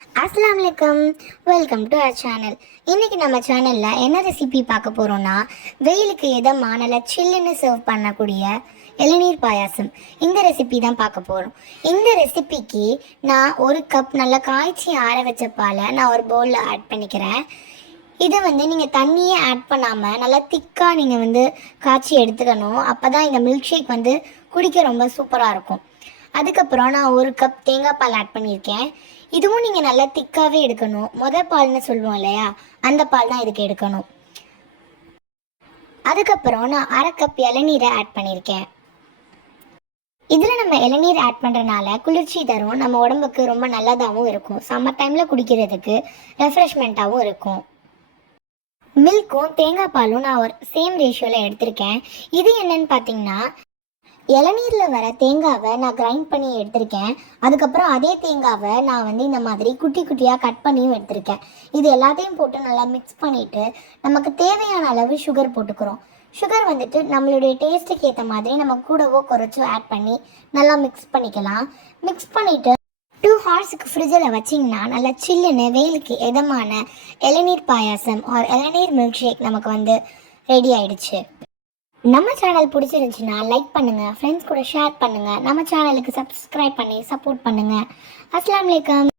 அஸ்ஸலாமு அலைக்கும். Welcome to our channel. இன்றைக்கி நம்ம சேனலில் என்ன ரெசிபி பார்க்க போகிறோன்னா, வெயிலுக்கு இதமாக நல்லா சில்லுன்னு சர்வ் பண்ணக்கூடிய இளநீர் பாயாசம். இந்த ரெசிபி தான் பார்க்க போகிறோம். இந்த ரெசிபிக்கு நான் ஒரு கப் நல்லா காய்ச்சி ஆற வச்ச பாலை நான் ஒரு பவுலில் ஆட் பண்ணிக்கிறேன். இது நீங்கள் தண்ணியே ஆட் பண்ணாமல் நல்லா திக்காக நீங்கள் காய்ச்சி எடுத்துக்கணும். அப்போ தான் இந்த மில்க் ஷேக் குடிக்க ரொம்ப சூப்பராக இருக்கும். அதுக்கப்புறம் நான் ஒரு கப் தேங்காய் பால் ஆட் பண்ணியிருக்கேன். இதுவும் நீங்கள் நல்லா திக்காகவே எடுக்கணும். பால்னு சொல்லுவோம் இல்லையா, அந்த பால் தான் இதுக்கு எடுக்கணும். அதுக்கப்புறம் நான் அரை கப் இளநீரை ஆட் பண்ணியிருக்கேன். இதில் நம்ம இளநீர் ஆட் பண்ணுறனால குளிர்ச்சி தரும், நம்ம உடம்புக்கு ரொம்ப நல்லதாகவும் இருக்கும். சம்மர் டைமில் குடிக்கிறதுக்கு ரெஃப்ரெஷ்மெண்ட்டாகவும் இருக்கும். மில்க்கும் தேங்காய் பாலும் நான் ஒரு சேம் ரேஷியோவில் எடுத்திருக்கேன். இது என்னன்னு பார்த்தீங்கன்னா, இளநீரில் வர தேங்காவை நான் கிரைண்ட் பண்ணி எடுத்திருக்கேன். அதுக்கப்புறம் அதே தேங்காவை நான் இந்த மாதிரி குட்டி குட்டியாக கட் பண்ணியும் எடுத்திருக்கேன். இது எல்லாத்தையும் போட்டு நல்லா மிக்ஸ் பண்ணிவிட்டு நமக்கு தேவையான அளவு சுகர் போட்டுக்கிறோம். சுகர் நம்மளுடைய டேஸ்ட்டுக்கு ஏற்ற மாதிரி நம்ம கூடவோ குறைச்சோ ஆட் பண்ணி நல்லா மிக்ஸ் பண்ணிக்கலாம். மிக்ஸ் பண்ணிவிட்டு 2 ஹார்ஸுக்கு ஃப்ரிட்ஜில் வச்சிங்கன்னா நல்லா சில்லுன்னு வெயிலுக்கு இதமான இளநீர் பாயாசம் ஒரு இளநீர் மில்க் ஷேக் நமக்கு ரெடி ஆயிடுச்சு. நம்ம சேனல் பிடிச்சிருந்துச்சுன்னா லைக் பண்ணுங்கள், ஃப்ரெண்ட்ஸ் கூட ஷேர் பண்ணுங்கள், நம்ம சேனலுக்கு சப்ஸ்கிரைப் பண்ணி சப்போர்ட் பண்ணுங்கள். அஸ்ஸலாமு அலைக்கும்.